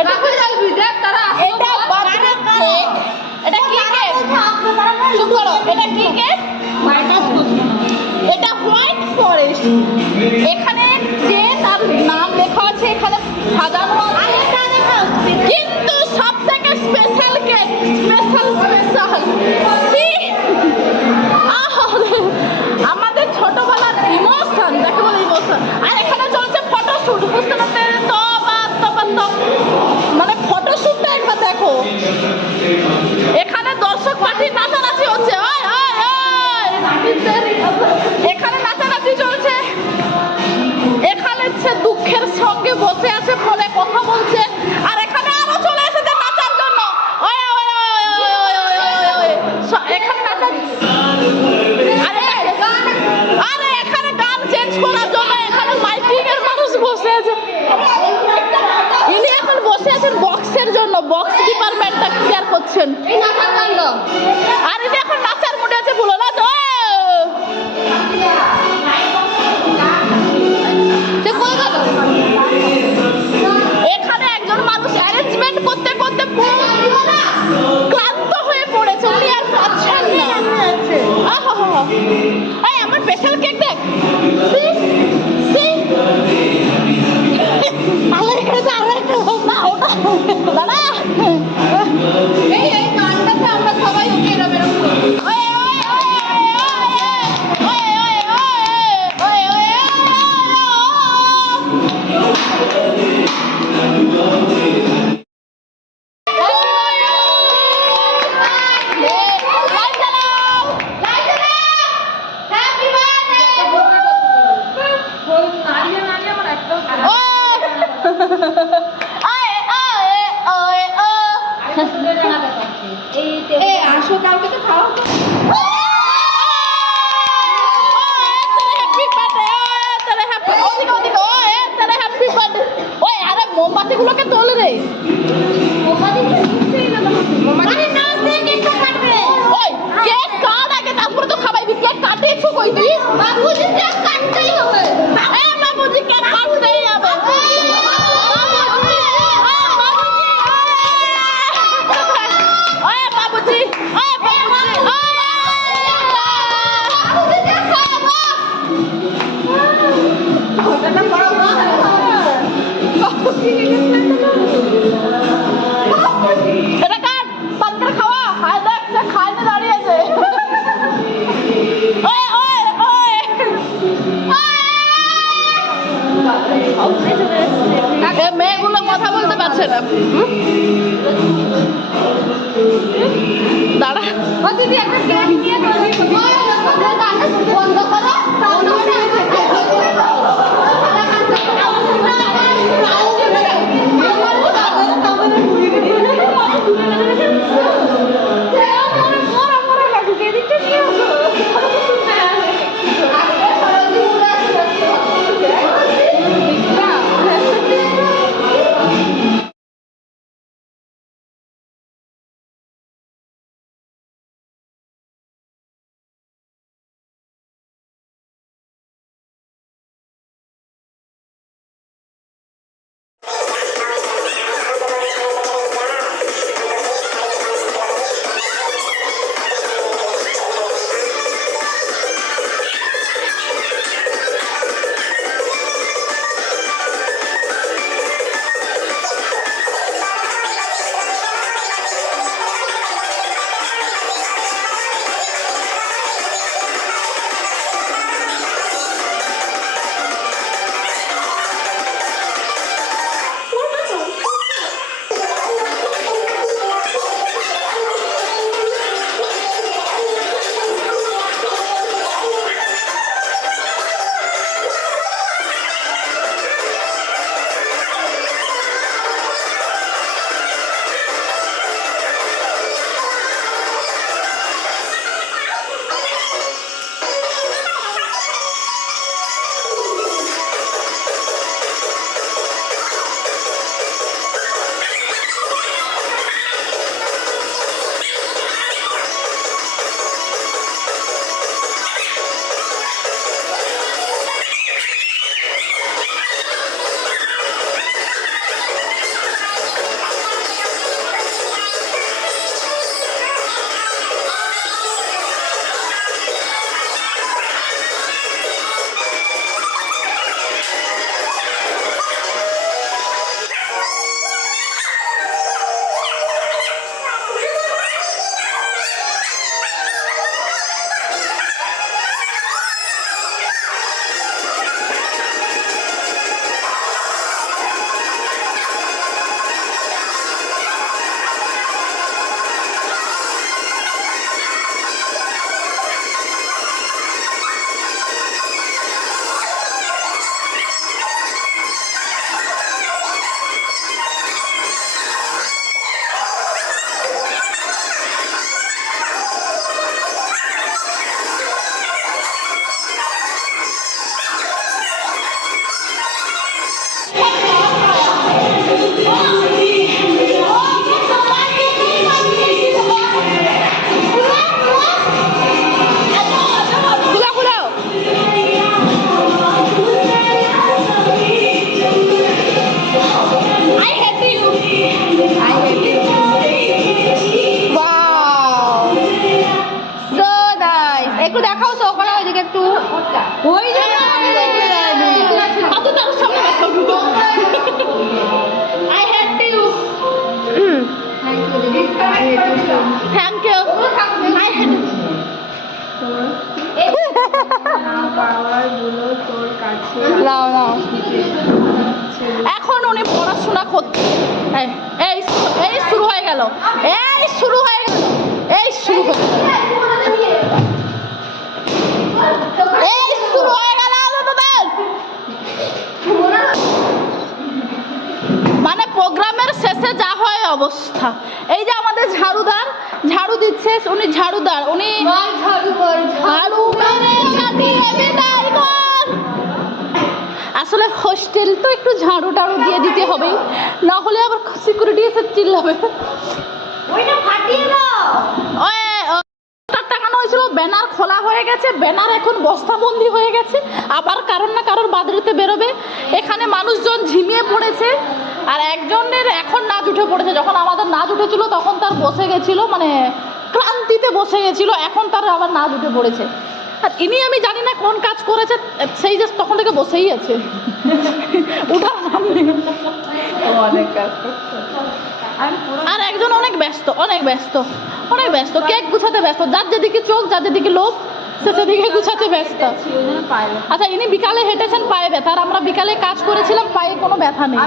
এটা কই যাবি দেখ তারা এটা বার্থডে কেক। এটা কি কেক? চুপ করো। এটা কি কেক? এটা হোয়াইট ফরেস্ট। এখানে যে তার নাম লেখা আছে, এখানে সাজানো আছে। কিন্তু সব থেকে স্পেশাল কেক, স্পেশাল আমাদের ছোটবেলার ইমোশন, যাকে বলে ইমোশন। আর এখানে চলছে ফটোশুট, বুঝতে পারতে মানে ফটোশুটটা একবার দেখো। এখানে দর্শক পার্টি নাচানাচি হচ্ছে। এখানে নাচানাচি চলছে। এখানে সে দুঃখের সঙ্গে বসে আছে, ফলে কথা বলছে। আর এখানে আরো চলে এসেছে নাচার জন্য। এখানে নাচা, আরে এখানে গান চেঞ্জ করার জন্য এখানে মাইকিং এর মানুষ বসে আছে। ইনি এখন বসে আছেন বক্সের জন্য, বক্স ডিপার্টমেন্টটা কেয়ার করছেন। আর ইনি এখন নাচার মুডে আছে, বলো না তো। এখানে একজন মানুষ অ্যারেঞ্জমেন্ট করতে করতে ক্লান্ত হয়ে পড়েছে, উনি আর পাচ্ছেন না। আমার স্পেশাল কেক দেখ। দাদা এই গানটাতে আমরা সবাই ওকে এরকম শো করো ওইদিকে একটু ওই জন্য আমি দেখতে যাইনি হাতে তার সামনে রাখো দুটো I had to use thank you I had নাও নাও এখন উনি পড়াশোনা করতে এই এই এই শুরু হয়ে গেল এই শুরু হয়ে গেল এই শুরু হয়ে গেল এই শুরু হয়ে গেল তোমাদের মানে প্রোগ্রামের শেষে যা হয় অবস্থা এই যে আমাদের ঝাড়ুদার ঝাড়ু দিচ্ছে উনি ঝাড়ুদার উনি ঝাড়ু মেরে ঝাঁটিয়ে বিদায় কর। আসলে হোস্টেল তো একটু ঝাড়ু টাড়ু দিয়ে দিতে হবে না হলে আবার সিকিউরিটি এসে চিল্লাবে ওইটা ফাটিয়ে দাও ওই টাকানো হয়েছিল ব্যানার খোলা হয়ে গেছে ব্যানার এখন বস্তাবন্দি হয়ে গেছে আবার কারোর না কারোর বাদরিতে বেরোবে এখানে মানুষজন ঝিমিয়ে পড়েছে আর একজনের এখন নাচ উঠে পড়েছে যখন আমাদের নাচ উঠেছিল তখন তার বসে গেছিল মানে ক্লান্তিতে বসে গেছিল এখন তার আবার নাচ উঠে পড়েছে আর ইনি আমি জানি না কোন কাজ করেছে সেই যে তখন থেকে বসেই আছে উঠার নাম নেই অনেক কাজ করছে আর একজন অনেক ব্যস্ত অনেক ব্যস্ত অনেক ব্যস্ত কেক গুছাতে ব্যস্ত যার যেদিকে চোখ যার যেদিকে লোভ সে সেদিকে গুছাতে ব্যস্ত আচ্ছা ইনি বিকালে হেঁটেছেন পায়ে ব্যথা আর আমরা বিকালে কাজ করেছিলাম পায়ে কোনো ব্যথা নেই